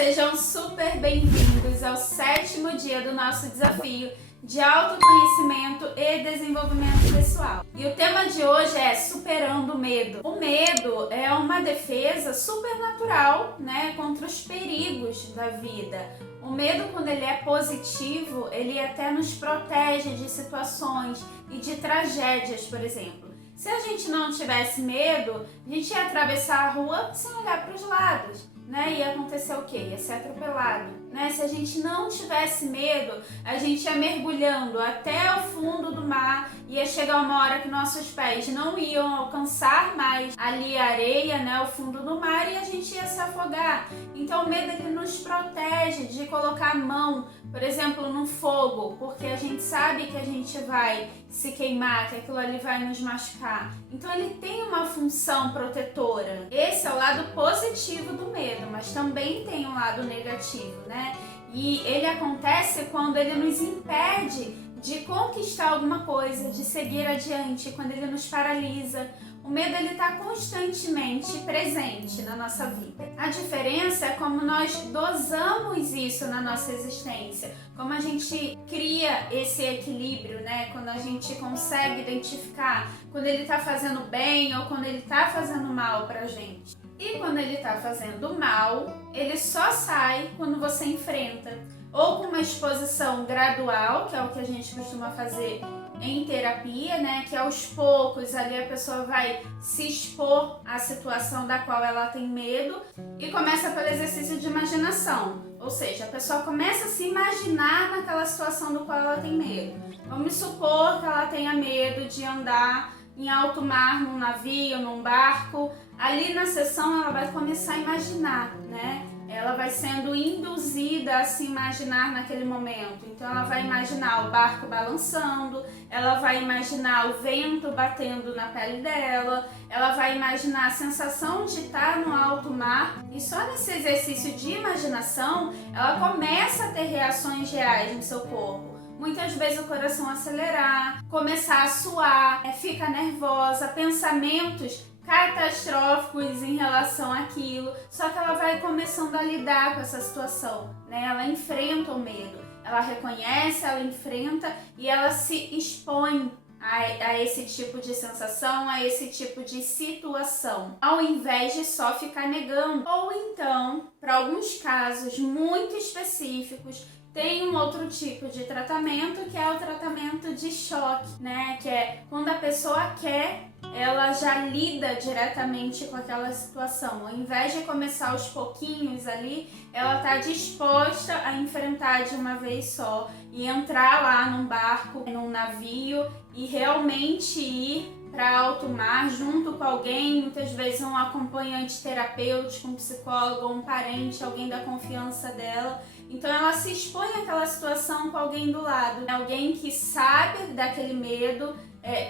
sejam super bem-vindos ao 7º dia do nosso desafio de autoconhecimento e desenvolvimento pessoal. E o tema de hoje é superando o medo. O medo é uma defesa super natural, né, contra os perigos da vida. O medo, quando ele é positivo, ele até nos protege de situações e de tragédias, por exemplo. Se a gente não tivesse medo, a gente ia atravessar a rua sem olhar para os lados, né? Ia acontecer o quê? Ia ser atropelado, né? Se a gente não tivesse medo, a gente ia mergulhando até o fundo do mar, ia chegar uma hora que nossos pés não iam alcançar mais ali a areia, né? O fundo do mar, e a gente ia se afogar. Então o medo, ele nos protege de colocar a mão, por exemplo, no fogo, porque a gente sabe que a gente vai se queimar, que aquilo ali vai nos machucar. Então ele tem uma função protetora. Esse é o lado positivo do medo, mas também tem um lado negativo, né? E ele acontece quando ele nos impede de conquistar alguma coisa, de seguir adiante, quando ele nos paralisa. O medo, ele está constantemente presente na nossa vida. A diferença é como nós dosamos isso na nossa existência, como a gente cria esse equilíbrio, né? Quando a gente consegue identificar quando ele está fazendo bem ou quando ele está fazendo mal pra gente. E quando ele está fazendo mal, ele só sai quando você enfrenta, ou com uma exposição gradual, que é o que a gente costuma fazer em terapia, né? Que aos poucos ali a pessoa vai se expor à situação da qual ela tem medo, e começa pelo exercício de imaginação. Ou seja, a pessoa começa a se imaginar naquela situação do qual ela tem medo. Vamos supor que ela tenha medo de andar em alto mar, num navio, num barco. Ali na sessão ela vai começar a imaginar, né? Ela vai sendo induzida a se imaginar naquele momento. Então ela vai imaginar o barco balançando, ela vai imaginar o vento batendo na pele dela, ela vai imaginar a sensação de estar no alto mar. E só nesse exercício de imaginação, ela começa a ter reações reais no seu corpo. Muitas vezes o coração acelerar, começar a suar, fica nervosa, pensamentos catastróficos em relação àquilo, só que ela vai começando a lidar com essa situação, né? Ela enfrenta o medo, ela reconhece, ela enfrenta e ela se expõe a esse tipo de sensação, a esse tipo de situação, ao invés de só ficar negando. Ou então, para alguns casos muito específicos, tem um outro tipo de tratamento, que é o tratamento de choque, né? Que é quando a pessoa quer, ela já lida diretamente com aquela situação. Ao invés de começar aos pouquinhos ali, ela está disposta a enfrentar de uma vez só e entrar lá num barco, num navio, e realmente ir para alto mar junto com alguém, muitas vezes um acompanhante terapêutico, um psicólogo, um parente, alguém da confiança dela. Então ela se expõe àquela situação com alguém do lado, alguém que sabe daquele medo,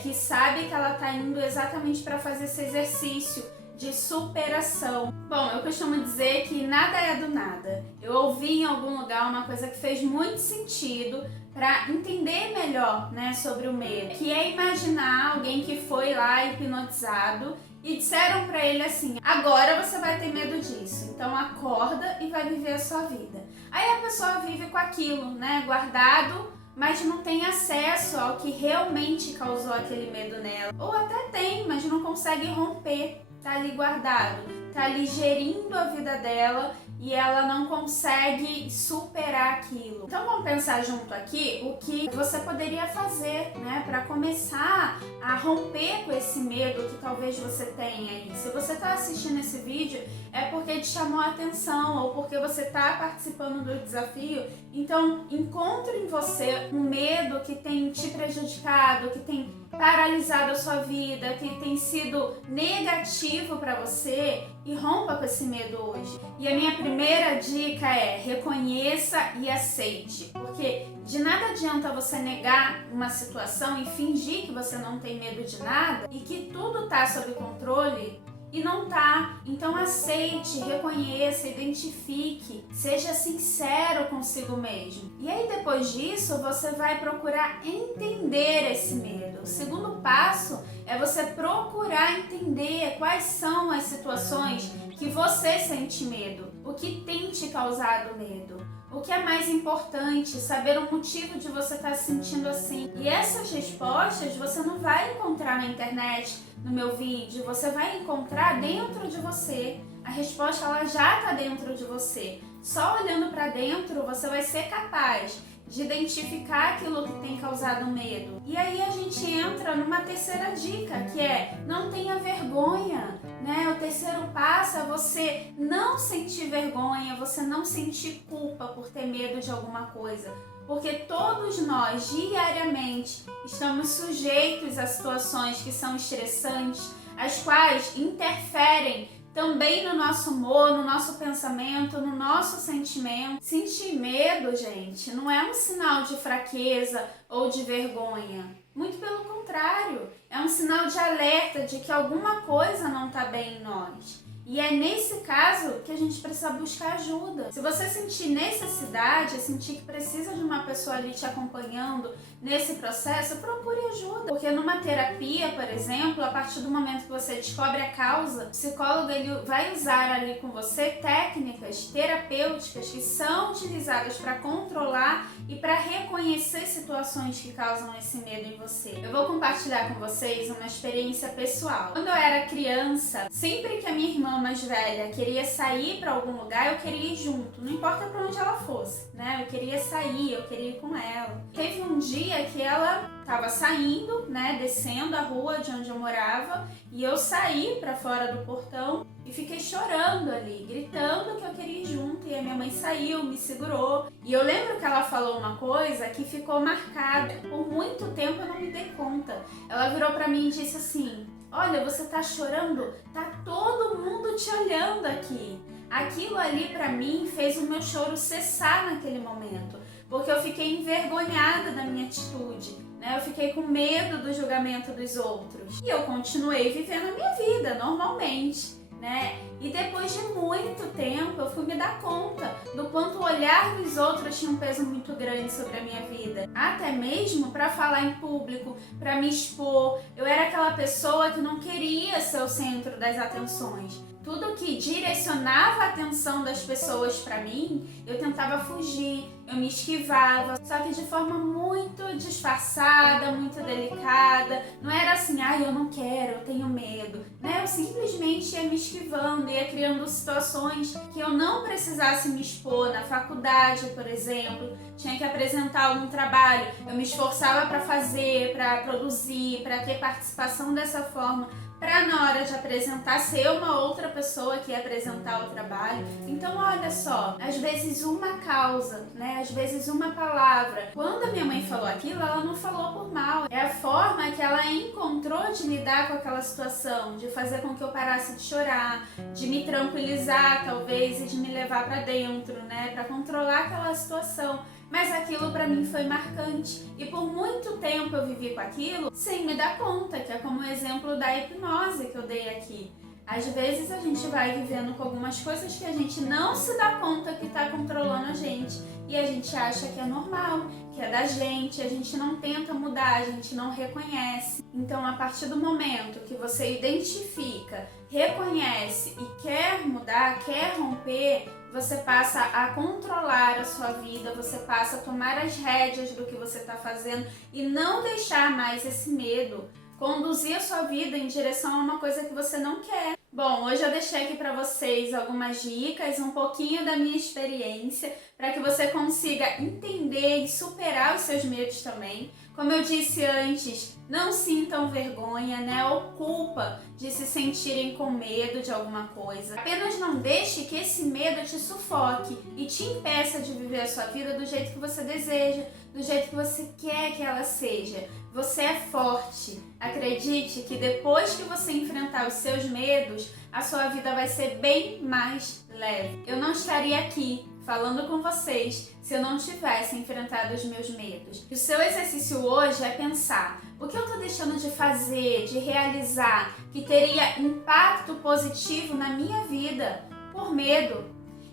que sabe que ela está indo exatamente para fazer esse exercício de superação. Bom, eu costumo dizer que nada é do nada. Eu ouvi em algum lugar uma coisa que fez muito sentido para entender melhor, né, sobre o medo, que é imaginar alguém que foi lá hipnotizado e disseram para ele assim: agora você vai ter medo disso, então acorda e vai viver a sua vida. Aí a pessoa vive com aquilo, né, guardado, mas não tem acesso ao que realmente causou aquele medo nela. Ou até tem, mas não consegue romper. Tá ali guardado, tá ali gerindo a vida dela e ela não consegue superar aquilo. Então vamos pensar junto aqui o que você poderia fazer, né, para começar a romper com esse medo que talvez você tenha aí. Se você tá assistindo esse vídeo, é porque te chamou a atenção ou porque você tá participando do desafio. Então encontre em você um medo que tem te prejudicado, que tem paralisado a sua vida, que tem sido negativo para você, e rompa com esse medo hoje. E a minha primeira dica é: reconheça e aceite, porque de nada adianta você negar uma situação e fingir que você não tem medo de nada e que tudo tá sob controle e não tá. Então aceite, reconheça, identifique, seja sincero consigo mesmo. E aí depois disso você vai procurar entender esse medo. O segundo passo é você procurar entender quais são as situações que você sente medo, o que tem te causado medo. O que é mais importante, saber o motivo de você estar se sentindo assim. E essas respostas você não vai encontrar na internet, no meu vídeo, você vai encontrar dentro de você. A resposta ela já está dentro de você. Só olhando para dentro você vai ser capaz de identificar aquilo que tem causado medo. E aí a gente entra numa terceira dica, que é não tenha vergonha, né? O terceiro passo é você não sentir vergonha, você não sentir culpa por ter medo de alguma coisa. Porque todos nós, diariamente, estamos sujeitos a situações que são estressantes, as quais interferem também no nosso humor, no nosso pensamento, no nosso sentimento. Sentir medo, gente, não é um sinal de fraqueza ou de vergonha. Muito pelo contrário, é um sinal de alerta de que alguma coisa não está bem em nós. E é nesse caso que a gente precisa buscar ajuda. Se você sentir necessidade, sentir que precisa de uma pessoa ali te acompanhando nesse processo, procure ajuda. Porque numa terapia, por exemplo, a partir do momento que você descobre a causa, o psicólogo ele vai usar ali com você técnicas terapêuticas que são utilizadas para controlar e para reconhecer situações que causam esse medo em você. Eu vou compartilhar com vocês uma experiência pessoal. Quando eu era criança, sempre que a minha irmã mais velha queria sair para algum lugar, eu queria ir junto, não importa para onde ela fosse, né? Eu queria sair, eu queria ir com ela. Teve um dia que ela estava saindo, né, descendo a rua de onde eu morava, e eu saí para fora do portão e fiquei chorando ali, gritando que eu queria ir junto, e a minha mãe saiu, me segurou, e eu lembro que ela falou uma coisa que ficou marcada. Por muito tempo eu não me dei conta. Ela virou para mim e disse assim: olha, você tá chorando? Tá todo mundo te olhando aqui. Aquilo ali pra mim fez o meu choro cessar naquele momento, porque eu fiquei envergonhada da minha atitude, né? Eu fiquei com medo do julgamento dos outros. E eu continuei vivendo a minha vida normalmente, né? E depois de muito tempo eu fui me dar conta do quanto o olhar dos outros tinha um peso muito grande sobre a minha vida. Até mesmo para falar em público, para me expor. Eu era aquela pessoa que não queria ser o centro das atenções. Tudo que direcionava a atenção das pessoas para mim, eu tentava fugir, eu me esquivava, só que de forma muito disfarçada, muito delicada. Não era assim, eu não quero, eu tenho medo, né? Eu simplesmente ia me esquivando, ia criando situações que eu não precisasse me expor. Na faculdade, por exemplo, tinha que apresentar algum trabalho, eu me esforçava para fazer, para produzir, para ter participação dessa forma, para na hora de apresentar ser uma outra pessoa que ia apresentar o trabalho. Então olha só, às vezes uma causa, né? Às vezes uma palavra. Quando a minha mãe falou aquilo, ela não falou por mal. É a forma que ela encontrou de lidar com aquela situação, de fazer com que eu parasse de chorar, de me tranquilizar talvez e de me levar para dentro, né? Para controlar aquela situação. Mas aquilo pra mim foi marcante e por muito tempo eu vivi com aquilo sem me dar conta, que é como o exemplo da hipnose que eu dei aqui. Às vezes a gente vai vivendo com algumas coisas que a gente não se dá conta que está controlando a gente e a gente acha que é normal, que é da gente, a gente não tenta mudar, a gente não reconhece. Então, a partir do momento que você identifica, reconhece e quer mudar, quer romper, você passa a controlar a sua vida, você passa a tomar as rédeas do que você está fazendo e não deixar mais esse medo conduzir a sua vida em direção a uma coisa que você não quer. Bom, hoje eu deixei aqui para vocês algumas dicas, um pouquinho da minha experiência, para que você consiga entender e superar os seus medos também. Como eu disse antes, não sintam vergonha, né, ou culpa de se sentirem com medo de alguma coisa. Apenas não deixe que esse medo te sufoque e te impeça de viver a sua vida do jeito que você deseja, do jeito que você quer que ela seja. Você é forte. Acredite que depois que você enfrentar os seus medos, a sua vida vai ser bem mais leve. Eu não estaria aqui falando com vocês se eu não tivesse enfrentado os meus medos. E o seu exercício hoje é pensar: o que eu estou deixando de fazer, de realizar, que teria impacto positivo na minha vida por medo?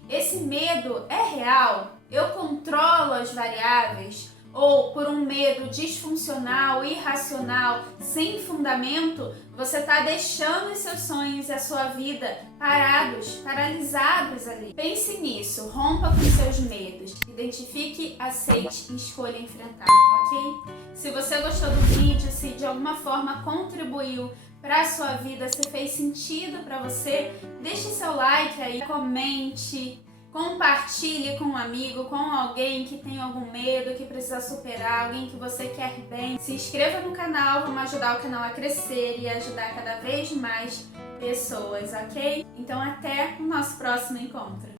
Esse medo é real? Eu controlo as variáveis? ou por um medo disfuncional, irracional, sem fundamento, você está deixando os seus sonhos e a sua vida parados, paralisados ali. Pense nisso, rompa com seus medos, identifique, aceite e escolha enfrentar, ok? Se você gostou do vídeo, se de alguma forma contribuiu para a sua vida, se fez sentido para você, deixe seu like aí, comente, compartilhe com um amigo, com alguém que tem algum medo, que precisa superar, alguém que você quer bem. Se inscreva no canal, vamos ajudar o canal a crescer e ajudar cada vez mais pessoas, ok? Então até o nosso próximo encontro.